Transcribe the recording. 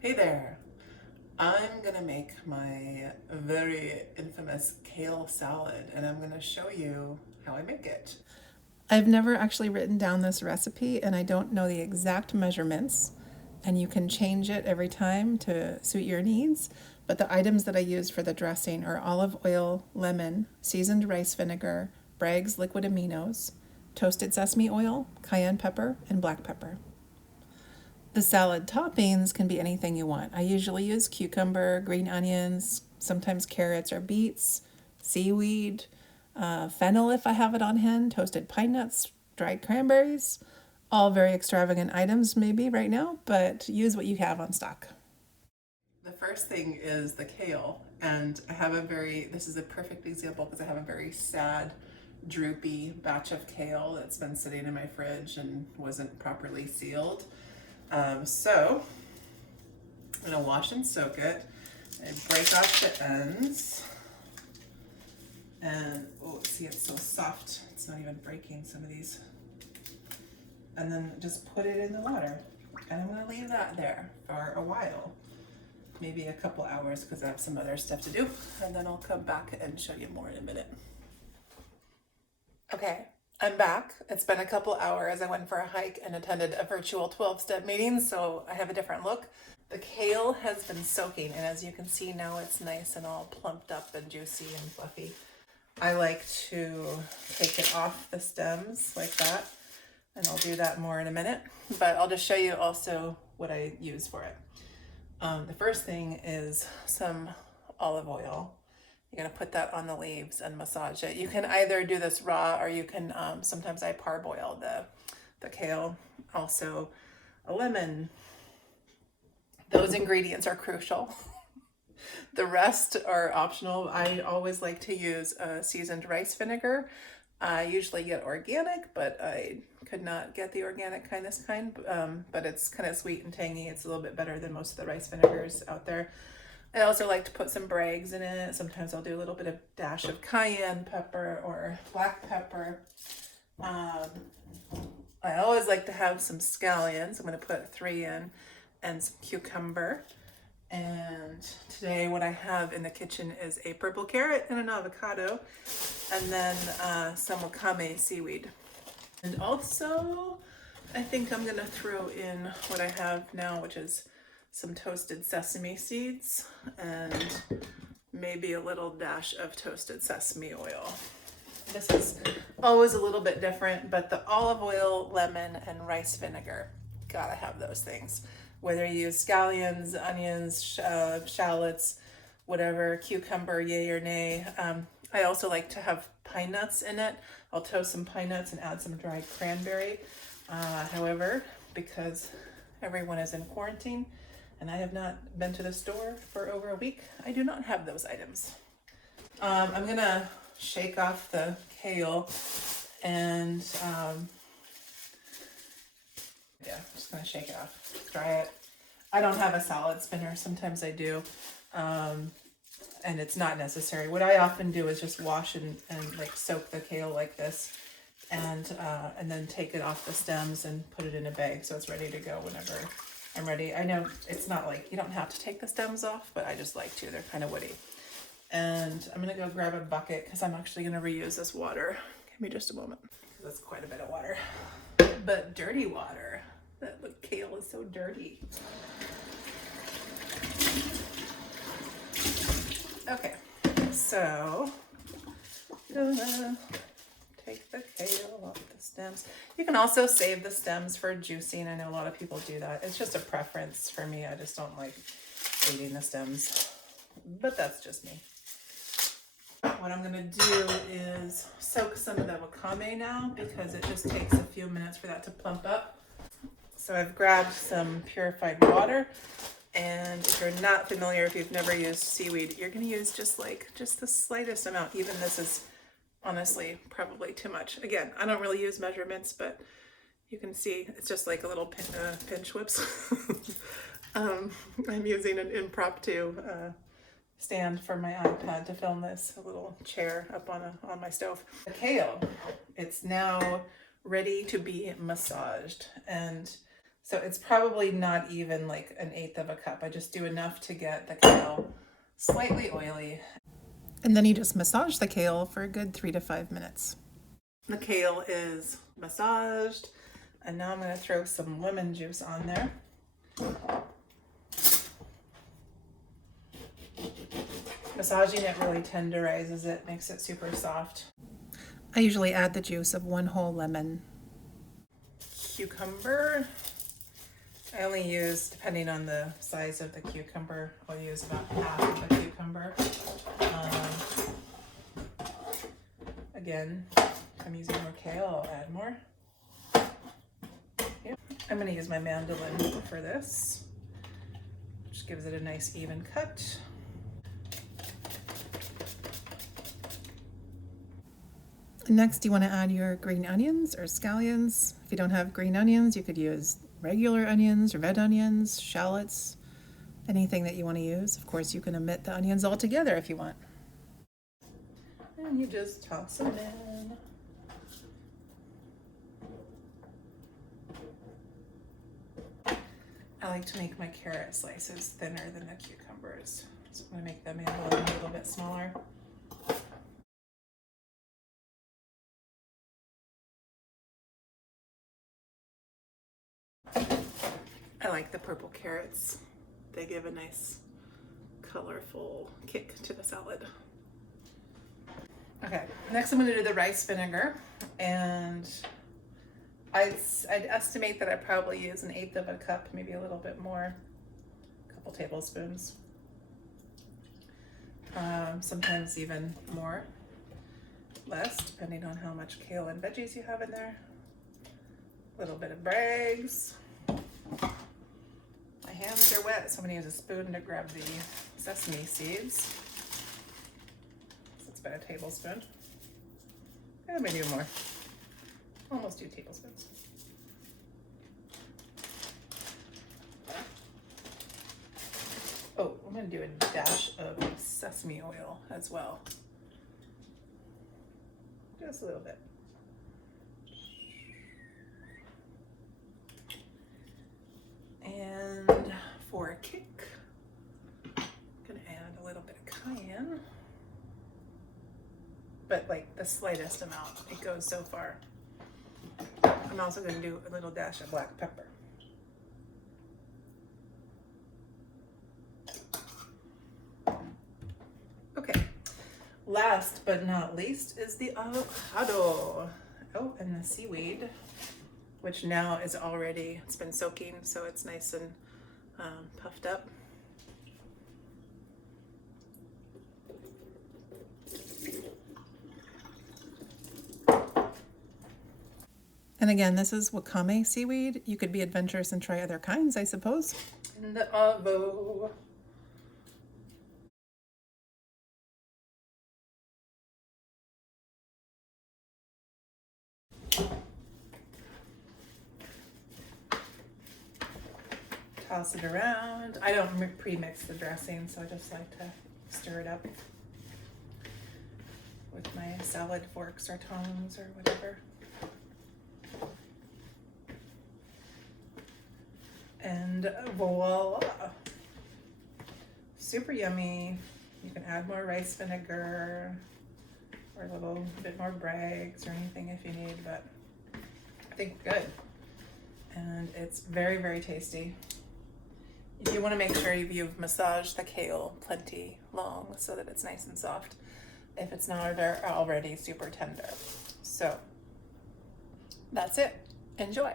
Hey there! I'm gonna make my very infamous kale salad and I'm gonna show you how I make it. I've never actually written down this recipe and I don't know the exact measurements, and you can change it every time to suit your needs. But the items that I use for the dressing are olive oil, lemon, seasoned rice vinegar, Bragg's liquid aminos, toasted sesame oil, cayenne pepper, and black pepper. The salad toppings can be anything you want. I usually use cucumber, green onions, sometimes carrots or beets, seaweed, fennel if I have it on hand, toasted pine nuts, dried cranberries. All very extravagant items maybe right now, but use what you have on stock. The first thing is the kale, and this is a perfect example because I have a very sad, droopy batch of kale that's been sitting in my fridge and wasn't properly sealed. So I'm gonna wash and soak it. I break off the ends, and oh, see, it's so soft. It's not even breaking some of these. And then just put it in the water, and I'm gonna leave that there for a while, maybe a couple hours, because I have some other stuff to do, and then I'll come back and show you more in a minute. Okay, I'm back. It's been a couple hours. I went for a hike and attended a virtual 12-step meeting, so I have a different look. The kale has been soaking, and as you can see now, it's nice and all plumped up and juicy and fluffy. I like to take it off the stems like that, and I'll do that more in a minute, but I'll just show you also what I use for it. The first thing is some olive oil. You're gonna put that on the leaves and massage it. You can either do this raw, or you can, sometimes I parboil the kale. Also a lemon. Those ingredients are crucial. The rest are optional. I always like to use seasoned rice vinegar. I usually get organic, but I could not get the organic kind, but it's kind of sweet and tangy. It's a little bit better than most of the rice vinegars out there. I also like to put some Bragg's in it. Sometimes I'll do a little bit of dash of cayenne pepper or black pepper. I always like to have some scallions. I'm going to put 3 in, and some cucumber. And today what I have in the kitchen is a purple carrot and an avocado, and then some Wakame seaweed. And also, I think I'm gonna throw in what I have now, which is some toasted sesame seeds and maybe a little dash of toasted sesame oil. This is always a little bit different, but the olive oil, lemon, and rice vinegar, gotta have those things. Whether you use scallions, onions, shallots, whatever, cucumber, yay or nay. I also like to have pine nuts in it. I'll toast some pine nuts and add some dried cranberry. However, because everyone is in quarantine and I have not been to the store for over a week, I do not have those items. I'm gonna shake off the kale and yeah, I'm just gonna shake it off, dry it. I don't have a salad spinner. Sometimes I do, and it's not necessary. What I often do is just wash and like soak the kale like this, and then take it off the stems and put it in a bag so it's ready to go whenever I'm ready. I know it's not like you don't have to take the stems off, but I just like to. They're kind of woody. And I'm gonna go grab a bucket because I'm actually gonna reuse this water. Give me just a moment. That's quite a bit of water, but dirty water. The kale is so dirty. Okay, so gonna take the kale off the stems. You can also save the stems for juicing. I know a lot of people do that. It's just a preference for me. I just don't like eating the stems, but that's just me. What I'm gonna do is soak some of the wakame now because it just takes a few minutes for that to plump up. So I've grabbed some purified water, and if you're not familiar, if you've never used seaweed, you're gonna use just the slightest amount. Even this is honestly probably too much. Again, I don't really use measurements, but you can see it's just like a little pinch. Whoops. I'm using an impromptu stand for my iPad to film this, a little chair up on my stove. The kale, it's now ready to be massaged, and So it's probably not even like 1/8 of a cup. I just do enough to get the kale slightly oily. And then you just massage the kale for a good 3 to 5 minutes. The kale is massaged, and now I'm going to throw some lemon juice on there. Massaging it really tenderizes it, makes it super soft. I usually add the juice of 1 whole lemon. Cucumber. I only use, depending on the size of the cucumber, I'll use about half of the cucumber. Again, if I'm using more kale, I'll add more. Yeah. I'm going to use my mandolin for this, which gives it a nice even cut. Next, you want to add your green onions or scallions. If you don't have green onions, you could use regular onions or red onions, shallots, anything that you want to use. Of course, you can omit the onions altogether if you want. And you just toss them in. I like to make my carrot slices thinner than the cucumbers. So I'm going to make the mandolin a little bit smaller. I like the purple carrots. They give a nice colorful kick to the salad. Okay, next I'm going to do the rice vinegar, and I'd estimate that I probably use 1/8 of a cup, maybe a little bit more, a couple tablespoons, sometimes even more, less, depending on how much kale and veggies you have in there. A little bit of Bragg's. My hands are wet, so I'm going to use a spoon to grab the sesame seeds. It's about a tablespoon. And maybe more. Almost 2 tablespoons. Oh, I'm going to do a dash of sesame oil as well. Just a little bit. And for a kick, I'm going to add a little bit of cayenne. But like the slightest amount. It goes so far. I'm also going to do a little dash of black pepper. Okay, last but not least is the avocado. Oh, and the seaweed, which now is already, it's been soaking, so it's nice and puffed up. And again, this is Wakame seaweed. You could be adventurous and try other kinds, I suppose. In the avo. Toss it around. I don't pre-mix the dressing, so I just like to stir it up with my salad forks or tongs or whatever. And voila! Super yummy. You can add more rice vinegar or a little bit more Bragg's or anything if you need, but I think we're good. And it's very, very tasty. You want to make sure you've massaged the kale plenty long so that it's nice and soft if it's not already super tender. So that's it. Enjoy.